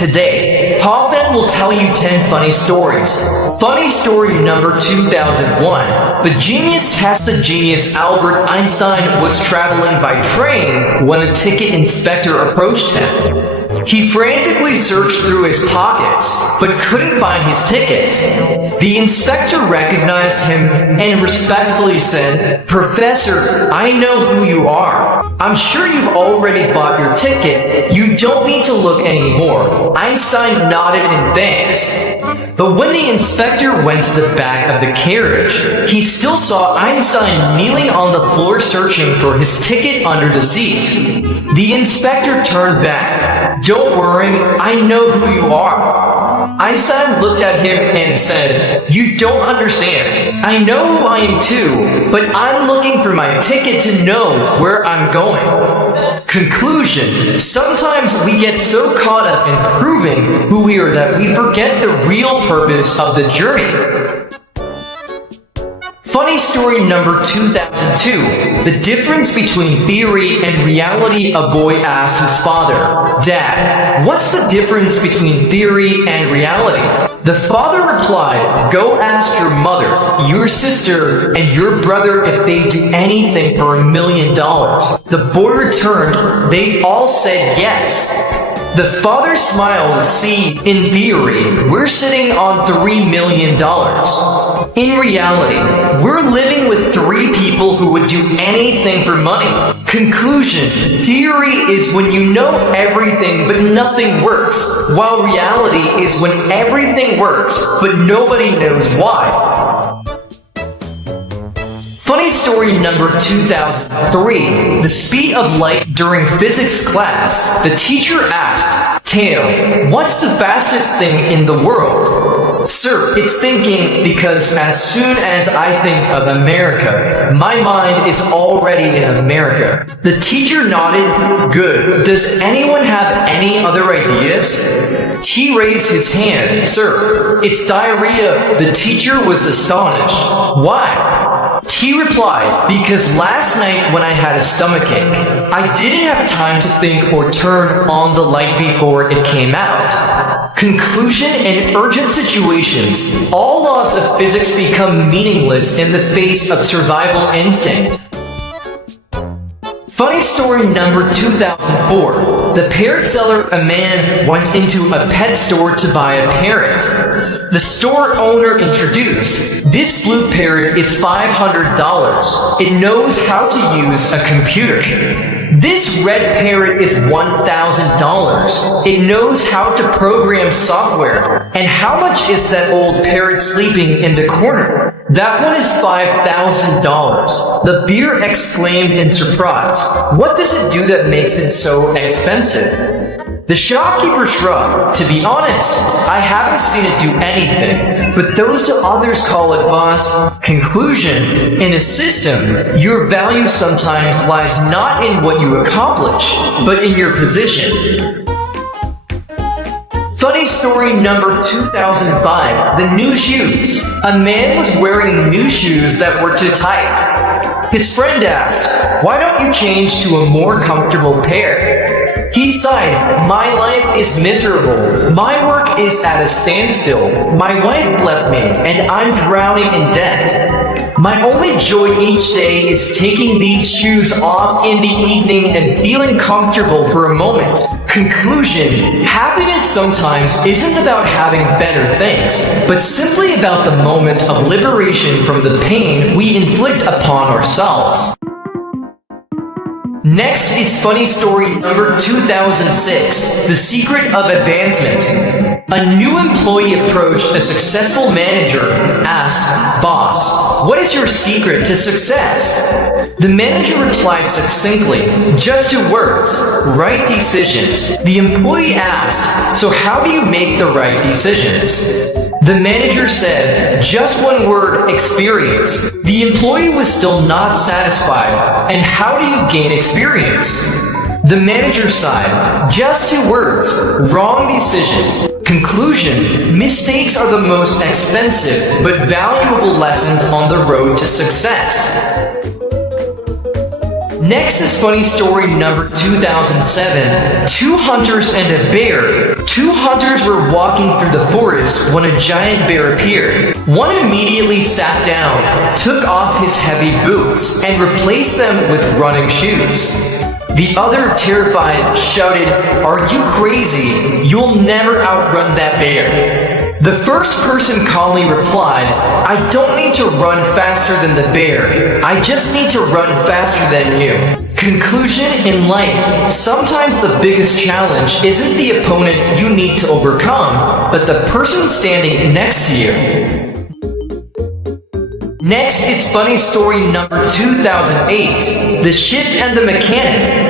Today, Hoffman will tell you 10 funny stories. Funny story number 2001. The genius test the genius Albert Einstein was traveling by train when a ticket inspector approached him. He frantically searched through his pockets, but couldn't find his ticket. The inspector recognized him and respectfully said, "Professor, I know who you are. I'm sure you've already bought your ticket. You don't need to look anymore." Einstein nodded in thanks. But when the inspector went to the back of the carriage, he still saw Einstein kneeling on the floor searching for his ticket under the seat. The inspector turned back. "Don't worry, I know who you are." Einstein looked at him and said, "You don't understand. I know who I am too, but I'm looking for my ticket to know where I'm going." Conclusion: sometimes we get so caught up in proving who we are that we forget the real purpose of the journey. Funny story number 2002. The difference between theory and reality. A boy asked his father, "Dad, what's the difference between theory and reality?" The father replied, "Go ask your mother, your sister, and your brother if they do anything for $1 million. The boy returned, "They all said yes." The father smiled. "See, in theory, we're sitting on $3 million. In reality, we're living with 3 people who would do anything for money." Conclusion: theory is when you know everything but nothing works, while reality is when everything works but nobody knows why. Funny story number 2003. The speed of light during physics class. The teacher asked, "Tail, what's the fastest thing in the world?" "Sir, it's thinking, because as soon as I think of America, my mind is already in America." The teacher nodded. "Good. Does anyone have any other ideas?" T raised his hand. "Sir, it's diarrhea." The teacher was astonished. "Why?" T replied, "Because last night when I had a stomachache, I didn't have time to think or turn on the light before it came out." Conclusion: in urgent situations, all laws of physics become meaningless in the face of survival instinct. Funny story number 2004. The parrot seller. A man went into a pet store to buy a parrot. The store owner introduced, "This blue parrot is $500. It knows how to use a computer. This red parrot is $1,000. It knows how to program software. And how much is that old parrot sleeping in the corner?" "That one is $5,000. The bear exclaimed in surprise. "What does it do that makes it so expensive?" The shopkeeper shrugged. "To be honest, I haven't seen it do anything, but those others call it boss." Conclusion: in a system, your value sometimes lies not in what you accomplish, but in your position. Funny story number 2005. The new shoes. A man was wearing new shoes that were too tight. His friend asked, "Why don't you change to a more comfortable pair?" He sighed, "My life is miserable. My work is at a standstill. My wife left me, and I'm drowning in debt. My only joy each day is taking these shoes off in the evening and feeling comfortable for a moment." Conclusion: happiness sometimes isn't about having better things, but simply about the moment of liberation from the pain we inflict upon ourselves. Next is funny story number 2006. The secret of advancement. A new employee approached a successful manager, asked, "Boss, what is your secret to success?" The manager replied succinctly, "Just 2 words, right decisions." The employee asked, "So how do you make the right decisions?" The manager said, "Just 1 word, experience." The employee was still not satisfied. "And how do you gain experience?" The manager sighed, "Just 2 words, wrong decisions." Conclusion: mistakes are the most expensive but valuable lessons on the road to success. Next is funny story number 2007, Two Hunters and a Bear. Two hunters were walking through the forest when a giant bear appeared. One immediately sat down, took off his heavy boots, and replaced them with running shoes. The other, terrified, shouted, "Are you crazy? You'll never outrun that bear." The first person calmly replied, "I don't need to run faster than the bear. I just need to run faster than you." Conclusion: in life, sometimes the biggest challenge isn't the opponent you need to overcome, but the person standing next to you. Next is funny story number 2008, The Ship and the Mechanic.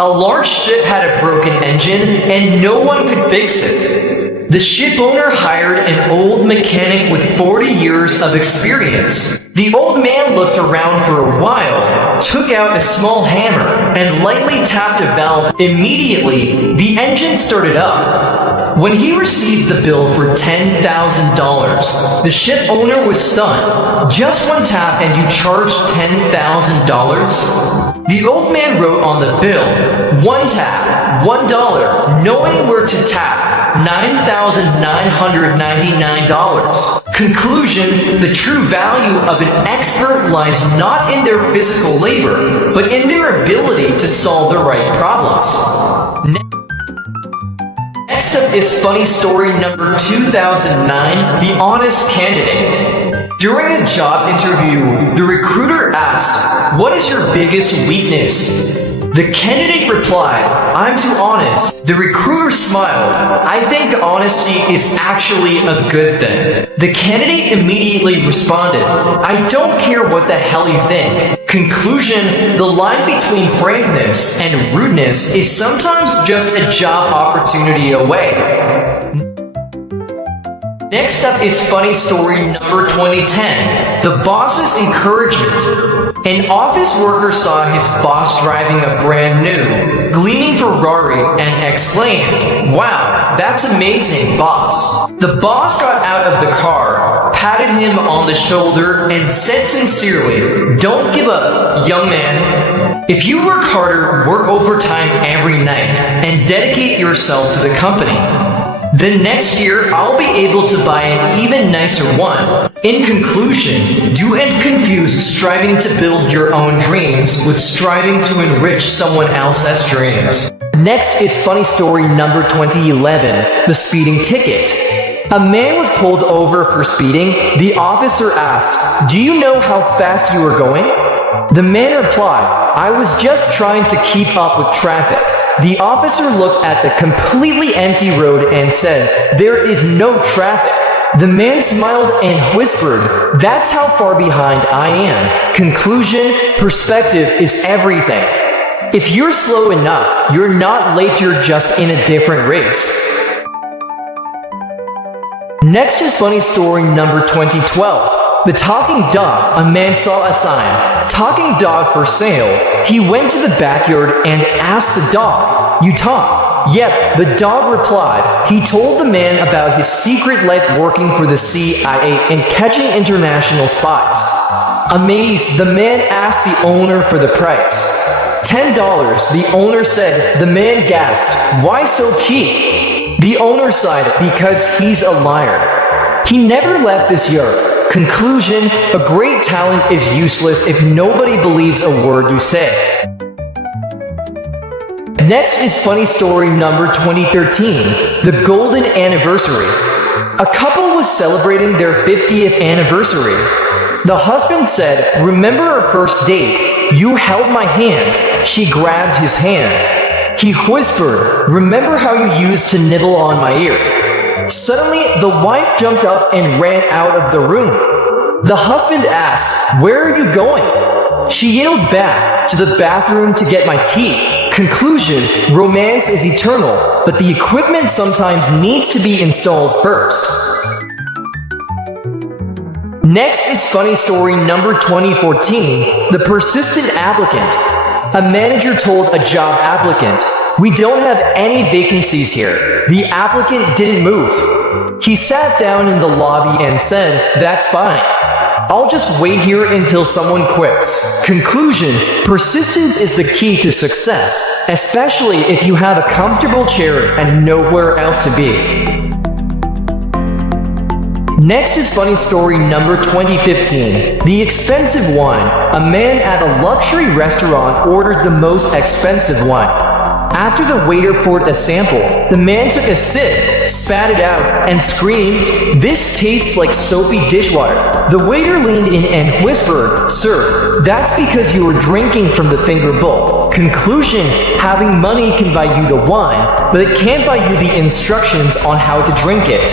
A large ship had a broken engine and no one could fix it. The ship owner hired an old mechanic with 40 years of experience. The old man looked around for a while, took out a small hammer, and lightly tapped a valve. Immediately, the engine started up. When he received the bill for $10,000, the ship owner was stunned. Just one tap and you charged $10,000? The old man wrote on the bill, one tap, $1, knowing where to tap, $9,999. Conclusion: the true value of an expert lies not in their physical labor, but in their ability to solve the right problems. Next up is funny story number 2009, The Honest Candidate. During a job interview, the recruiter asked, "What is your biggest weakness?" The candidate replied, "I'm too honest." The recruiter smiled. "I think honesty is actually a good thing." The candidate immediately responded, "I don't care what the hell you think." Conclusion: the line between frankness and rudeness is sometimes just a job opportunity away. Next up is funny story number 2010, The Boss's Encouragement. An office worker saw his boss driving a brand new, gleaming Ferrari and exclaimed, "Wow, that's amazing, boss." The boss got out of the car, patted him on the shoulder, and said sincerely, "Don't give up, young man. If you work harder, work overtime every night, and dedicate yourself to the company, then next year I'll be able to buy an even nicer one." In conclusion, do and confuse striving to build your own dreams with striving to enrich someone else's dreams. Next is funny story number 2011, The Speeding Ticket. A man was pulled over for speeding. The officer asked, "Do you know how fast you were going?" The man replied, "I was just trying to keep up with traffic." The officer looked at the completely empty road and said, "There is no traffic." The man smiled and whispered, "That's how far behind I am." Conclusion: perspective is everything. If you're slow enough, you're not late, you're just in a different race. Next is funny story number 2012. The Talking Dog. A man saw a sign, "Talking Dog for Sale." He went to the backyard and asked the dog, "You talk?" "Yep," the dog replied. He told the man about his secret life working for the CIA and catching international spies. Amazed, the man asked the owner for the price. $10, the owner said. The man gasped, "Why so cheap?" The owner sighed, "Because he's a liar. He never left this yard." Conclusion: a great talent is useless if nobody believes a word you say. Next is funny story number 2013, The Golden Anniversary. A couple was celebrating their 50th anniversary. The husband said, "Remember our first date? You held my hand." She grabbed his hand. He whispered, "Remember how you used to nibble on my ear?" Suddenly, the wife jumped up and ran out of the room. The husband asked, "Where are you going?" She yelled back, "To the bathroom to get my teeth." Conclusion: romance is eternal, but the equipment sometimes needs to be installed first. Next is funny story number 2014, The Persistent Applicant. A manager told a job applicant, "We don't have any vacancies here." The applicant didn't move. He sat down in the lobby and said, "That's fine." I'll just wait here until someone quits. Conclusion, persistence is the key to success, especially if you have a comfortable chair and nowhere else to be. Next is funny story number 2015. The expensive one. A man at a luxury restaurant ordered the most expensive one. After the waiter poured a sample, the man took a sip, spat it out, and screamed, "This tastes like soapy dishwater." The waiter leaned in and whispered, "Sir, that's because you were drinking from the finger bowl." Conclusion, having money can buy you the wine, but it can't buy you the instructions on how to drink it.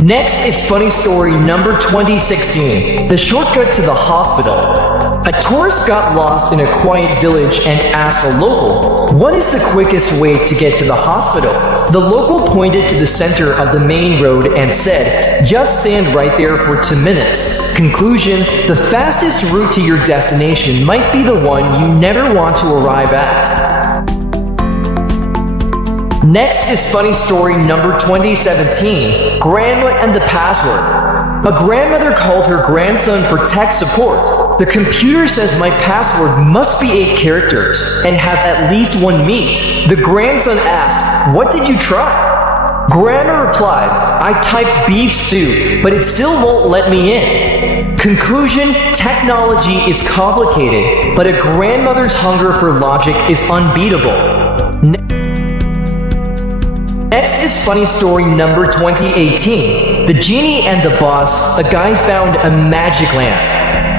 Next is funny story number 2016. The shortcut to the hospital. A tourist got lost in a quiet village and asked a local, "What is the quickest way to get to the hospital?" The local pointed to the center of the main road and said, "Just stand right there for 2 minutes." Conclusion, the fastest route to your destination might be the one you never want to arrive at. Next is funny story number 2017, Grandma and the Password. A grandmother called her grandson for tech support. The computer says my password must be 8 characters and have at least 1 meat. The grandson asked, "What did you try?" Grandma replied, "I typed beef stew, but it still won't let me in." Conclusion, technology is complicated, but a grandmother's hunger for logic is unbeatable. Next is funny story number 2018. The genie and the boss. A guy found a magic lamp.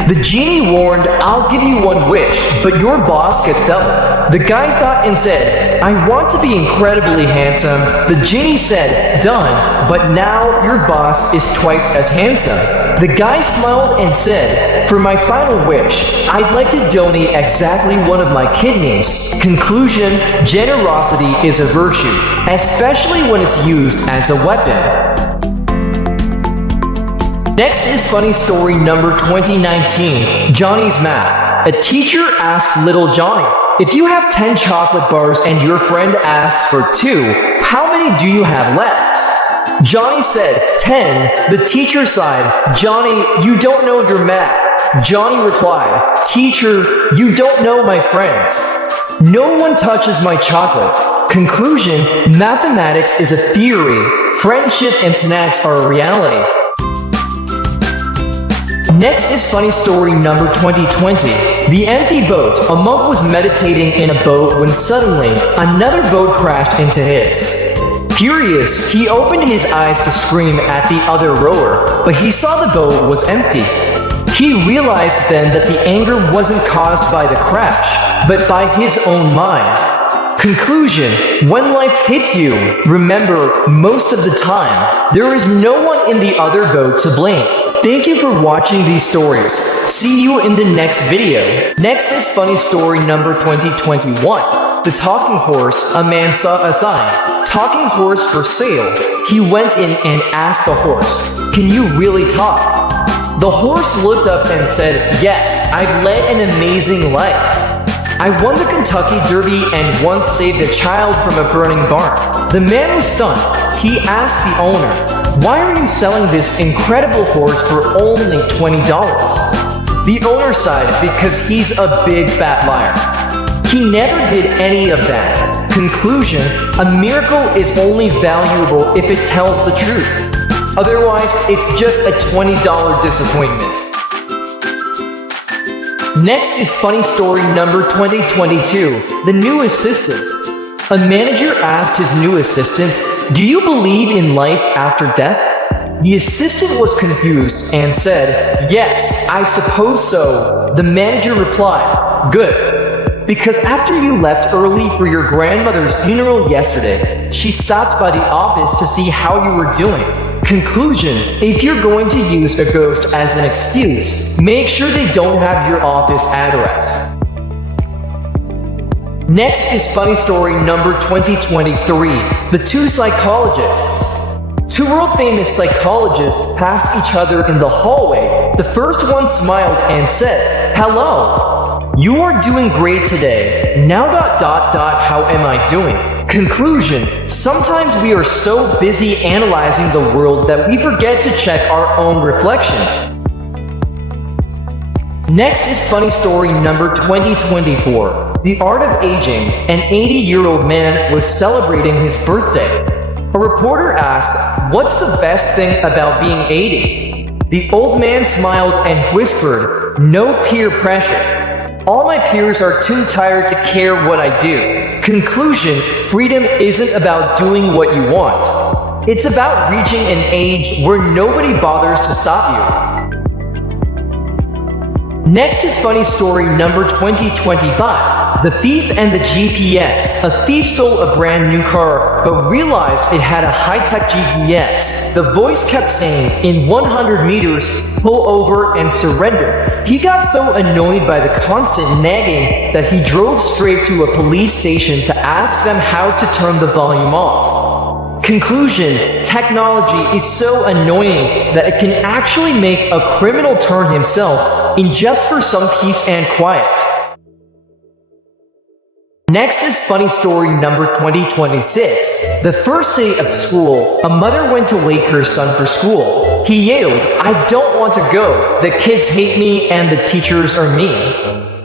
The genie warned, "I'll give you 1 wish, but your boss gets double." The guy thought and said, "I want to be incredibly handsome." The genie said, "Done, but now your boss is twice as handsome." The guy smiled and said, "For my final wish, I'd like to donate exactly 1 of my kidneys." Conclusion, generosity is a virtue, especially when it's used as a weapon. Next is funny story number 2019, Johnny's math. A teacher asked little Johnny, "If you have 10 chocolate bars and your friend asks for 2, how many do you have left?" Johnny said, 10. The teacher sighed, "Johnny, you don't know your math." Johnny replied, "Teacher, you don't know my friends. No one touches my chocolate." Conclusion, mathematics is a theory. Friendship and snacks are a reality. Next is funny story number 2020. The empty boat. A monk was meditating in a boat when suddenly another boat crashed into his. Furious, he opened his eyes to scream at the other rower, but he saw the boat was empty. He realized then that the anger wasn't caused by the crash, but by his own mind. Conclusion, when life hits you, remember, most of the time, there is no one in the other boat to blame. Thank you for watching these stories. See you in the next video. Next is funny story number 2021. The talking horse. A man saw a sign, "Talking horse for sale." He went in and asked the horse, "Can you really talk?" The horse looked up and said, "Yes, I've led an amazing life. I won the Kentucky Derby and once saved a child from a burning barn." The man was stunned. He asked the owner, "Why are you selling this incredible horse for only $20? The owner sighed, "Because he's a big fat liar. He never did any of that." Conclusion, a miracle is only valuable if it tells the truth. Otherwise, it's just a $20 disappointment. Next is funny story number 2022, the new assistant. A manager asked his new assistant, "Do you believe in life after death?" The assistant was confused and said, "Yes, I suppose so." The manager replied, "Good. Because after you left early for your grandmother's funeral yesterday, she stopped by the office to see how you were doing." Conclusion, if you're going to use a ghost as an excuse, make sure they don't have your office address. Next is funny story number 2023, the 2 psychologists. 2 world-famous psychologists passed each other in the hallway. The first one smiled and said, "Hello. You are doing great today. Now ... how am I doing?" Conclusion: sometimes we are so busy analyzing the world that we forget to check our own reflection. Next is funny story number 2024. The Art of Aging. An 80-year-old man was celebrating his birthday. A reporter asked, "What's the best thing about being 80?" The old man smiled and whispered, "No peer pressure. All my peers are too tired to care what I do." Conclusion: freedom isn't about doing what you want. It's about reaching an age where nobody bothers to stop you. Next is funny story number 2025. The Thief and the GPS. A thief stole a brand new car, but realized it had a high-tech GPS. The voice kept saying, "In 100 meters, pull over and surrender." He got so annoyed by the constant nagging that he drove straight to a police station to ask them how to turn the volume off. Conclusion: technology is so annoying that it can actually make a criminal turn himself in just for some peace and quiet. Next is funny story number 2026. The first day of school, a mother went to wake her son for school. He yelled, "I don't want to go. The kids hate me and the teachers are mean."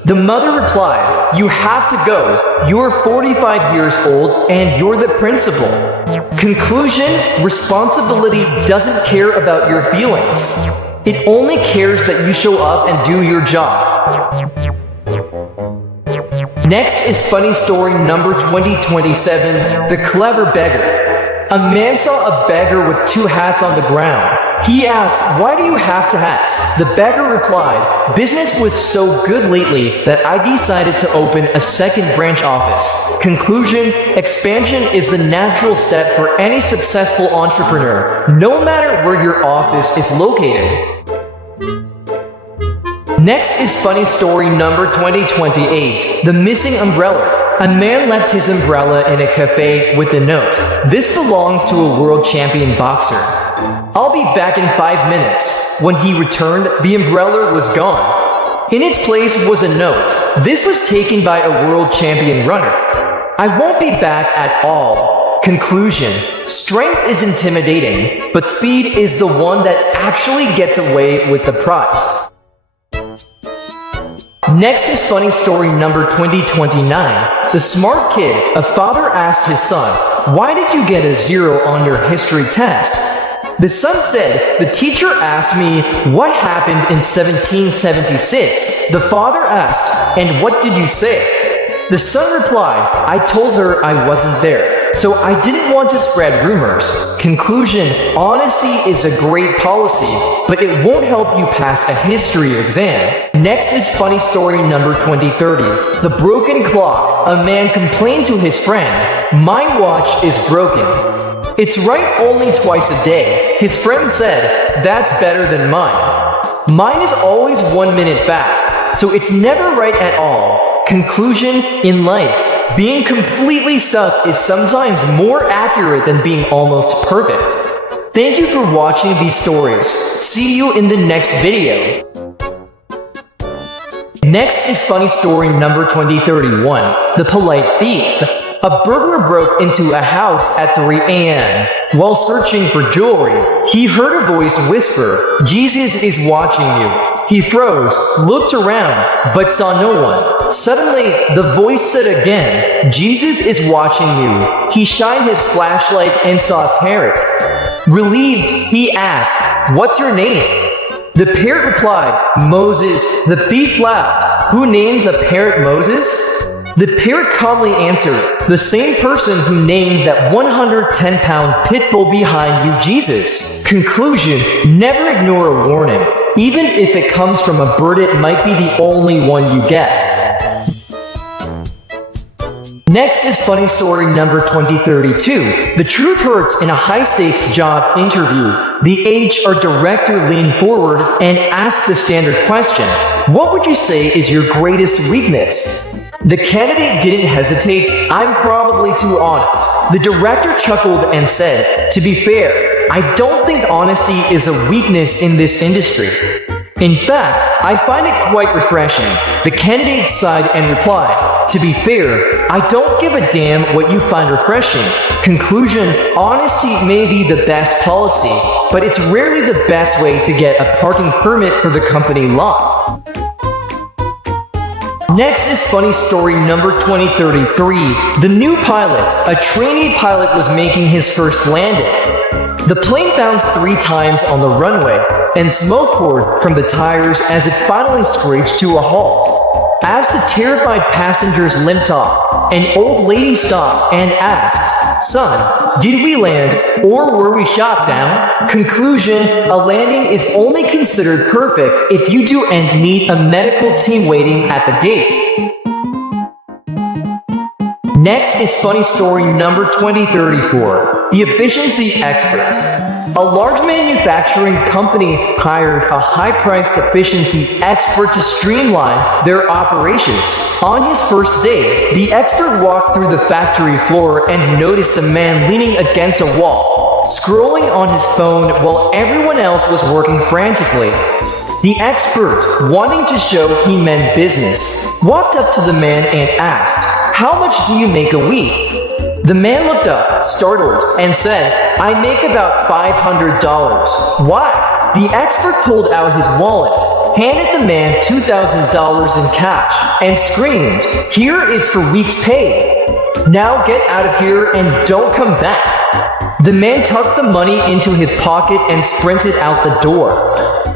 The mother replied, "You have to go. You're 45 years old and you're the principal." Conclusion: responsibility doesn't care about your feelings. It only cares that you show up and do your job. Next is funny story number 2027. The Clever Beggar. A man saw a beggar with two hats on the ground. He asked, "Why do you have two hats?" The beggar replied, "Business was so good lately that I decided to open a second branch office." Conclusion: expansion is the natural step for any successful entrepreneur, no matter where your office is located. Next is funny story number 2028. The Missing Umbrella. A man left his umbrella in a cafe with a note. "This belongs to a world champion boxer. I'll be back in 5 minutes." When he returned, the umbrella was gone. In its place was a note. "This was taken by a world champion runner. I won't be back at all." Conclusion: strength is intimidating, but speed is the one that actually gets away with the prize. Next is funny story number 2029. The Smart Kid. A father asked his son, "Why did you get a 0 on your history test?" The son said, "The teacher asked me what happened in 1776. The father asked, "And what did you say?" The son replied, "I told her I wasn't there, so I didn't want to spread rumors." Conclusion: honesty is a great policy, but it won't help you pass a history exam. Next is funny story number 2030. The Broken Clock. A man complained to his friend, "My watch is broken. It's right only twice a day." His friend said, "That's better than mine. Mine is always 1 minute fast, so it's never right at all." Conclusion: in life, being completely stuck is sometimes more accurate than being almost perfect. Thank you for watching these stories. See you in the next video. Next is funny story number 2031. The Polite Thief. A burglar broke into a house at 3 a.m. While searching for jewelry, he heard a voice whisper, "Jesus is watching you." He froze, looked around, but saw no one. Suddenly, the voice said again, "Jesus is watching you." He shined his flashlight and saw a parrot. Relieved, he asked, "What's your name?" The parrot replied, "Moses." The thief laughed, "Who names a parrot Moses?" The parrot calmly answered, "The same person who named that 110-pound pitbull behind you Jesus." Conclusion: never ignore a warning. Even if it comes from a bird, it might be the only one you get. Next is funny story number 2032. The truth hurts in a high-stakes job interview. The HR director leaned forward and asked the standard question, "What would you say is your greatest weakness?" The candidate didn't hesitate. "I'm probably too honest." The director chuckled and said, "To be fair, I don't think honesty is a weakness in this industry. In fact, I find it quite refreshing." The candidate sighed and replied, To be fair, I don't give a damn what you find refreshing. Conclusion, honesty may be the best policy, but it's rarely the best way to get a parking permit for the company lot. Next is funny story number 2033. The new pilot, a trainee pilot, was making his first landing. The plane bounced 3 times on the runway, and smoke poured from the tires as it finally screeched to a halt. As the terrified passengers limped off, an old lady stopped and asked, "Son, did we land or were we shot down?" Conclusion, a landing is only considered perfect if you do and meet a medical team waiting at the gate. Next is funny story number 2034. The efficiency expert. A large manufacturing company hired a high-priced efficiency expert to streamline their operations. On his first day, the expert walked through the factory floor and noticed a man leaning against a wall, scrolling on his phone while everyone else was working frantically. The expert, wanting to show he meant business, walked up to the man and asked, "How much do you make a week?" The man looked up, startled, and said, "I make about $500. Why? The expert pulled out his wallet, handed the man $2,000 in cash, and screamed, "Here is for week's pay. Now get out of here and don't come back." The man tucked the money into his pocket and sprinted out the door.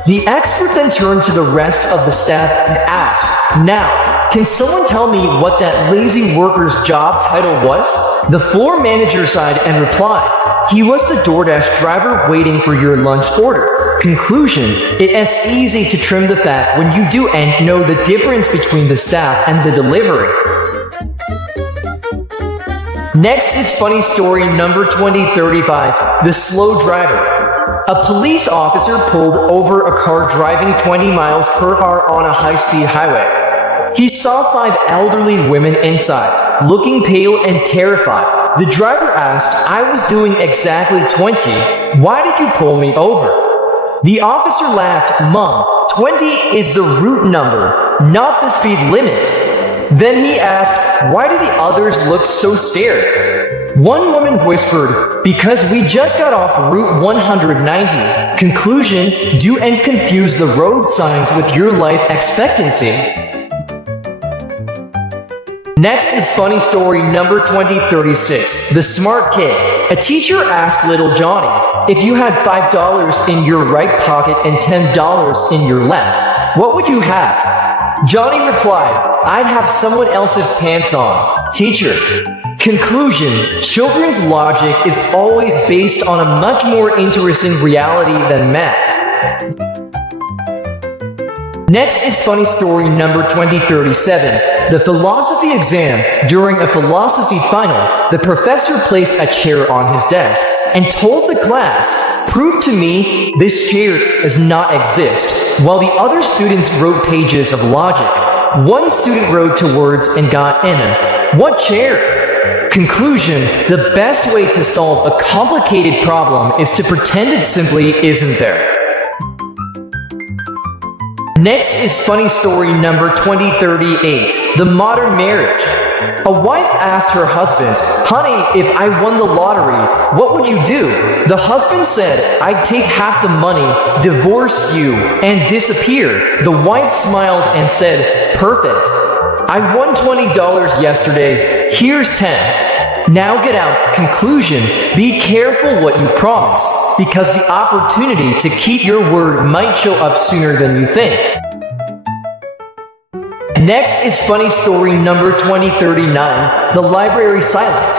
The expert then turned to the rest of the staff and asked, "Now, can someone tell me what that lazy worker's job title was?" The floor manager sighed and replied, "He was the DoorDash driver waiting for your lunch order." Conclusion, it is easy to trim the fat when you do and know the difference between the staff and the delivery. Next is funny story number 2035, the slow driver. A police officer pulled over a car driving 20 miles per hour on a high-speed highway. He saw 5 elderly women inside, looking pale and terrified. The driver asked, "I was doing exactly 20. Why did you pull me over?" The officer laughed, "Mom, 20 is the route number, not the speed limit." Then he asked, "Why do the others look so scared?" One woman whispered, "Because we just got off Route 190. Conclusion, do and confuse the road signs with your life expectancy. Next is funny story number 2036, the smart kid. A teacher asked little Johnny, "If you had $5 in your right pocket and $10 in your left, what would you have?" Johnny replied, "I'd have someone else's pants on." Teacher. Conclusion, children's logic is always based on a much more interesting reality than math. Next is funny story number 2037, the philosophy exam. During a philosophy final, the professor placed a chair on his desk and told the class, "Prove to me this chair does not exist," while the other students wrote pages of logic. One student wrote two words and got in. What chair? Conclusion, the best way to solve a complicated problem is to pretend it simply isn't there. Next is funny story number 2038, the modern marriage. A wife asked her husband, "Honey, if I won the lottery, what would you do?" The husband said, "I'd take half the money, divorce you, and disappear." The wife smiled and said, "Perfect. I won $20 yesterday. Here's 10. Now get out." Conclusion, be careful what you promise, because the opportunity to keep your word might show up sooner than you think. Next is funny story number 2039, the library silence.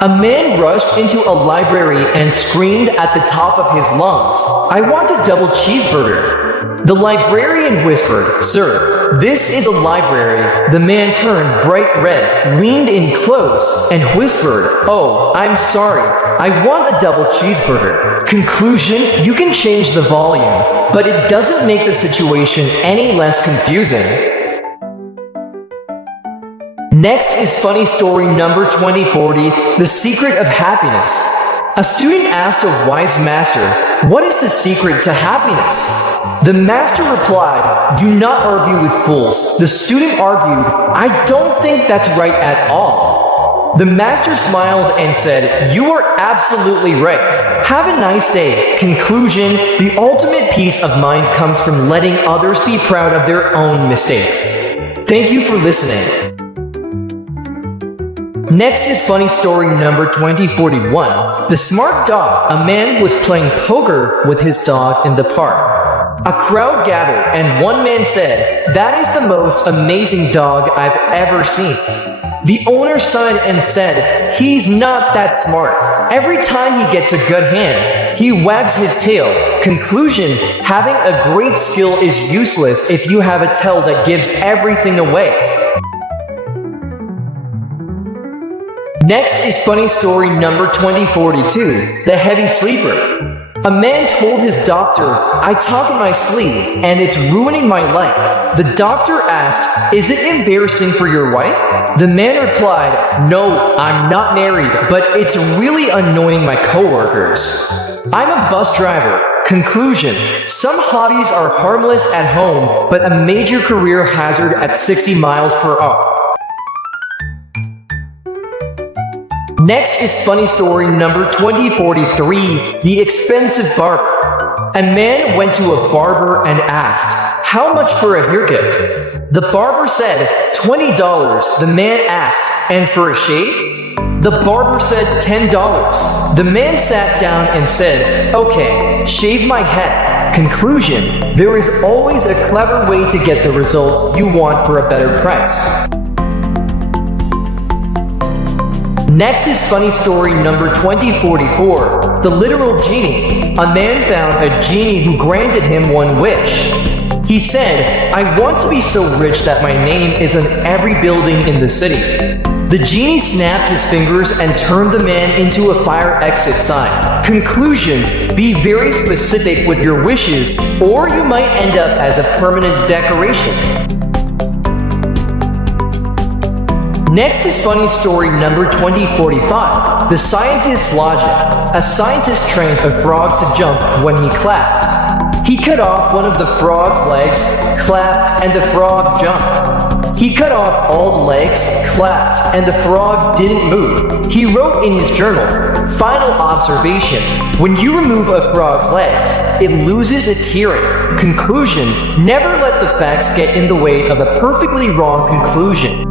A man rushed into a library and screamed at the top of his lungs, "I want a double cheeseburger." The librarian whispered, "Sir, this is a library." The man turned bright red, leaned in close, and whispered, "Oh, I'm sorry. I want a double cheeseburger." Conclusion, you can change the volume, but it doesn't make the situation any less confusing. Next is funny story number 2040, the secret of happiness. A student asked a wise master, "What is the secret to happiness?" The master replied, "Do not argue with fools." The student argued, "I don't think that's right at all." The master smiled and said, "You are absolutely right. Have a nice day." Conclusion: the ultimate peace of mind comes from letting others be proud of their own mistakes. Thank you for listening. Next is funny story number 2041. The smart dog. A man was playing poker with his dog in the park. A crowd gathered and one man said, "That is the most amazing dog I've ever seen." The owner sighed and said, "He's not that smart. Every time he gets a good hand, he wags his tail." Conclusion: having a great skill is useless if you have a tail that gives everything away. Next is funny story number 2042, the heavy sleeper. A man told his doctor, "I talk in my sleep, and it's ruining my life." The doctor asked, "Is it embarrassing for your wife?" The man replied, "No, I'm not married, but it's really annoying my coworkers. I'm a bus driver." Conclusion: some hobbies are harmless at home, but a major career hazard at 60 miles per hour. Next is funny story number 2043, the expensive barber. A man went to a barber and asked, "How much for a haircut?" The barber said, $20. The man asked, "And for a shave?" The barber said, $10. The man sat down and said, "Okay, shave my head." Conclusion: there is always a clever way to get the result you want for a better price. Next is funny story number 2044, the literal genie. A man found a genie who granted him one wish. He said, "I want to be so rich that my name is on every building in the city." The genie snapped his fingers and turned the man into a fire exit sign. Conclusion: be very specific with your wishes, or you might end up as a permanent decoration. Next is funny story number 2045, the scientist's logic. A scientist trained a frog to jump when he clapped. He cut off one of the frog's legs, clapped, and the frog jumped. He cut off all the legs, clapped, and the frog didn't move. He wrote in his journal, "Final observation, when you remove a frog's legs, it loses its hearing." Conclusion: never let the facts get in the way of a perfectly wrong conclusion.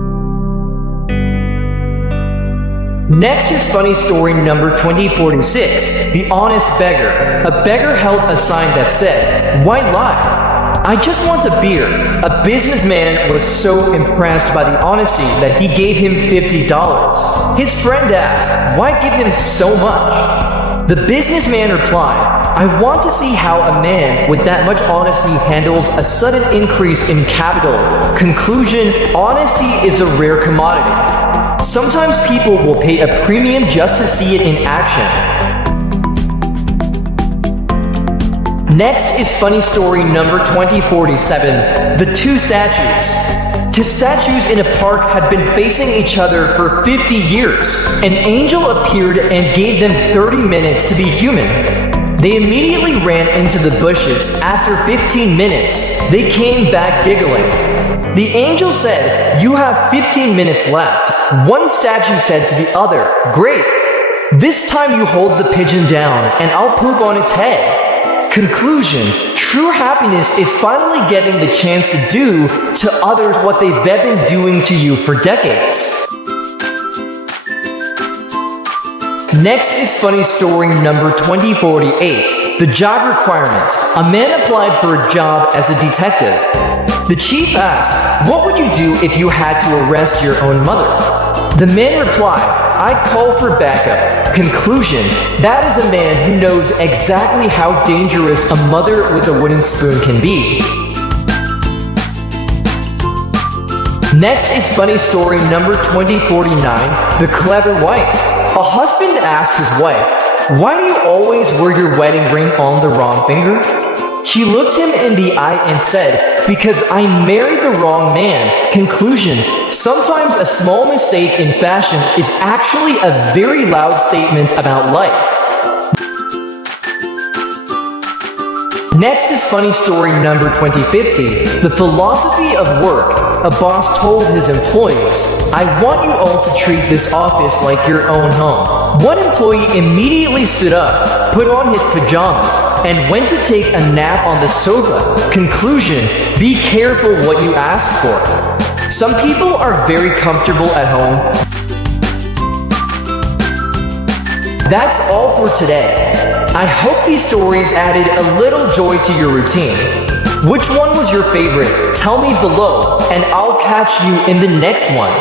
Next is funny story number 2046, the honest beggar. A beggar held a sign that said, "Why lie? I just want a beer." A businessman was so impressed by the honesty that he gave him $50. His friend asked, "Why give him so much?" The businessman replied, "I want to see how a man with that much honesty handles a sudden increase in capital." Conclusion: honesty is a rare commodity. Sometimes people will pay a premium just to see it in action. Next is funny story number 2047, the two statues. Two statues in a park had been facing each other for 50 years. An angel appeared and gave them 30 minutes to be human. They immediately ran into the bushes. After 15 minutes, they came back giggling. The angel said, "You have 15 minutes left." One statue said to the other, "Great. This time you hold the pigeon down and I'll poop on its head." Conclusion: true happiness is finally getting the chance to do to others what they've been doing to you for decades. Next is funny story number 2048, the job requirement. A man applied for a job as a detective. The chief asked, "What would you do if you had to arrest your own mother?" The man replied, "I'd call for backup." Conclusion: that is a man who knows exactly how dangerous a mother with a wooden spoon can be. Next is funny story number 2049, the clever wife. A husband asked his wife, "Why do you always wear your wedding ring on the wrong finger?" She looked him in the eye and said, "Because I married the wrong man." Conclusion: sometimes a small mistake in fashion is actually a very loud statement about life. Next is funny story number 2050, the philosophy of work. A boss told his employees, "I want you all to treat this office like your own home." One employee immediately stood up, put on his pajamas, and went to take a nap on the sofa. Conclusion: be careful what you ask for. Some people are very comfortable at home. That's all for today. I hope these stories added a little joy to your routine. Which one was your favorite? Tell me below, and I'll catch you in the next one.